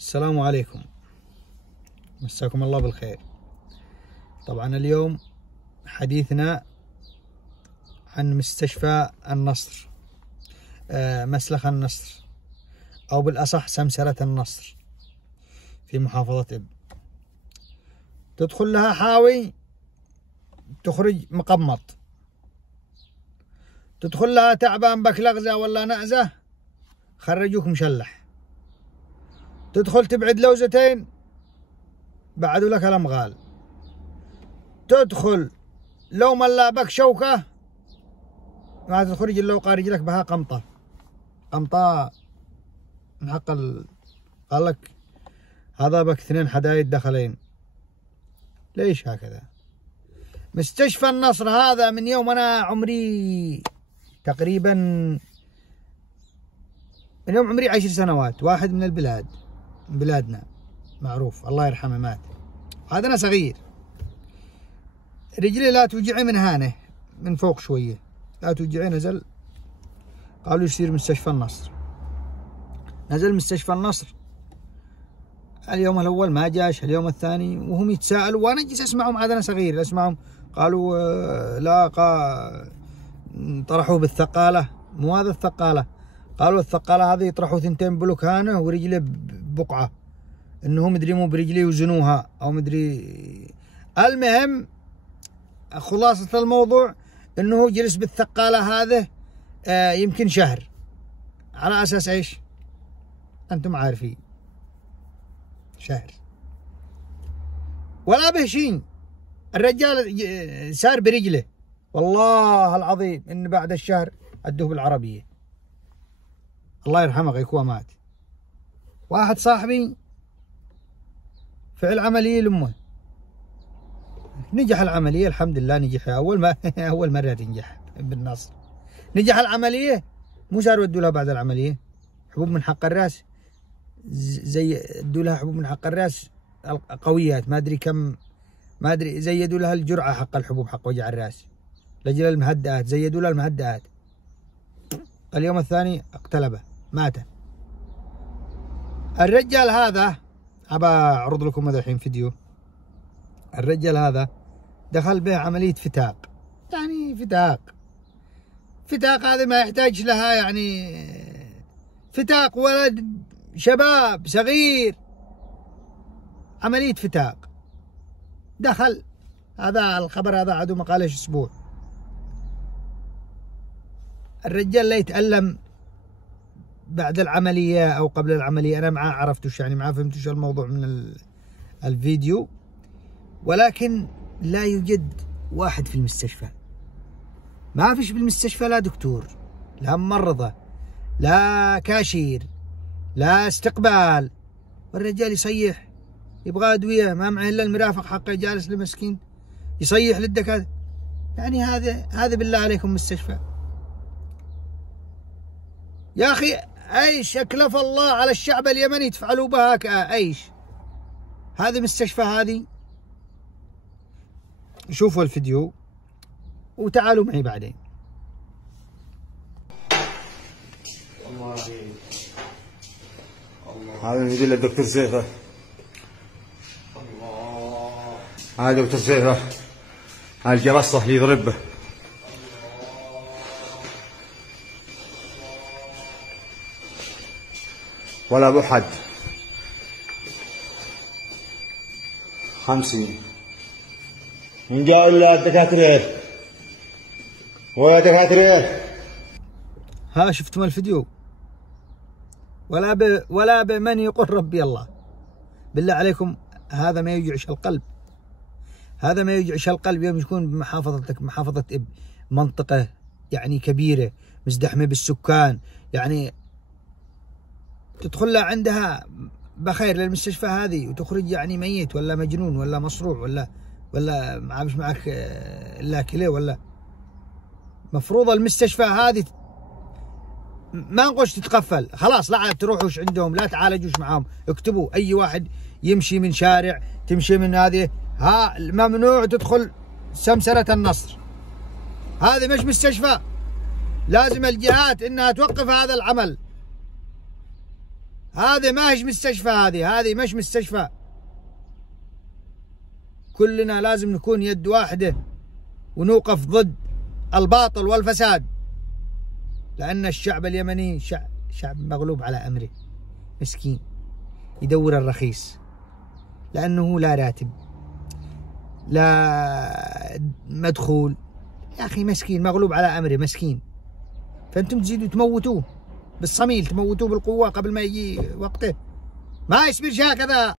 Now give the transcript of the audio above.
السلام عليكم، مساكم الله بالخير. طبعا اليوم حديثنا عن مستشفى النصر، مسلخ النصر، أو بالأصح سمسرة النصر في محافظة إب. تدخل لها حاوي تخرج مقمط، تدخل لها تعبان بك لغزة ولا نعزة خرجوك مشلح، تدخل تبعد لوزتين بعدوا لك الأمغال، تدخل لو ملا بك شوكة ما تخرج إلا وقارج لك بها قمطة من حق قال لك هذا بك 2 حدايد دخلين. ليش هكذا؟ مستشفى النصر هذا من يوم أنا عمري تقريبا من يوم عمري 10 سنوات، واحد من بلادنا معروف الله يرحمه مات، هذا أنا صغير، رجلي لا توجعي من هانه من فوق شوية لا توجعي، نزل قالوا يصير مستشفى النصر، نزل مستشفى النصر. اليوم الأول ما جاش، اليوم الثاني وهم يتساءلوا وأنا جيت أسمعهم، عاد أنا صغير أسمعهم قالوا لا طرحوه بالثقالة، مو هذا الثقالة، قالوا الثقالة هذه يطرحوا 2 بلوك هانه ورجله بقعة، إنه مدري مو برجلي يوزنوها أو مدري. المهم خلاصة الموضوع إنه جلس بالثقالة هذه يمكن شهر، على أساس إيش؟ أنتم عارفين، شهر ولا به شيء. الرجال سار برجله، والله العظيم إن بعد الشهر أدوه بالعربية، الله يرحمه غيكوه مات. واحد صاحبي فعل عملية لأمه، نجح العملية الحمد لله، نجح أول مرة تنجح بالنصر، نجح العملية، مو صار ودوا لها بعد العملية حبوب من حق الراس، زي ادوا لها حبوب من حق الراس قويات، ما ادري كم، ما ادري زيدوا لها الجرعة حق الحبوب حق وجع الراس، لجل المهدئات زيدوا لها المهدئات. اليوم الثاني اقتلبه مات. الرجال هذا ابى اعرض لكم الحين فيديو. الرجال هذا دخل به عملية فتاق، يعني فتاق هذا ما يحتاج لها، يعني فتاق ولد شباب صغير، عملية فتاق دخل. هذا الخبر هذا عدو مقالش اسبوع. الرجال لا يتألم بعد العملية أو قبل العملية، أنا ما عرفتش، يعني ما فهمتش الموضوع من الفيديو، ولكن لا يوجد واحد في المستشفى، ما فيش بالمستشفى لا دكتور لا ممرضة لا كاشير لا استقبال، والرجال يصيح يبغى أدوية، ما معه إلا المرافق حقه جالس لمسكين يصيح للدكاترة. يعني هذا بالله عليكم مستشفى يا أخي؟ أيش أكلف الله على الشعب اليمني تفعلوا بها أيش؟ هذه مستشفى هذه؟ شوفوا الفيديو وتعالوا معي بعدين. هذا نجي للدكتور سيفة، هذا دكتور سيفة، هذا الجرصة اللي يضربه، ولا ابو حد 50 من جاء الا الدكاتره ولا دكاتره. ها شفتم الفيديو؟ ولا بمن يقول ربي الله. بالله عليكم هذا ما يوجعش القلب، هذا ما يوجعش القلب يوم يكون بمحافظتك، محافظة إب، منطقة يعني كبيرة مزدحمة بالسكان، يعني تدخل لها عندها بخير للمستشفى هذه وتخرج يعني ميت ولا مجنون ولا مصروع ولا ما مش معك الا كليه، ولا مفروض المستشفى هذه ما نقولش تتقفل خلاص، لا عاد تروحوش عندهم، لا تعالجوش معاهم، اكتبوا اي واحد يمشي من شارع، تمشي من هذه، ممنوع تدخل سمسرة النصر، هذه مش مستشفى، لازم الجهات انها توقف هذا العمل. هذه ما هيش مستشفى، هذه مش مستشفى. كلنا لازم نكون يد واحدة ونوقف ضد الباطل والفساد، لأن الشعب اليمني شعب مغلوب على أمره، مسكين يدور الرخيص، لأنه لا راتب لا مدخول. يا أخي مسكين مغلوب على أمره مسكين، فأنتم تزيدوا تموتوه بالصميل، تموتوه بالقوة قبل ما يجي وقته. ما يصيرش هكذا.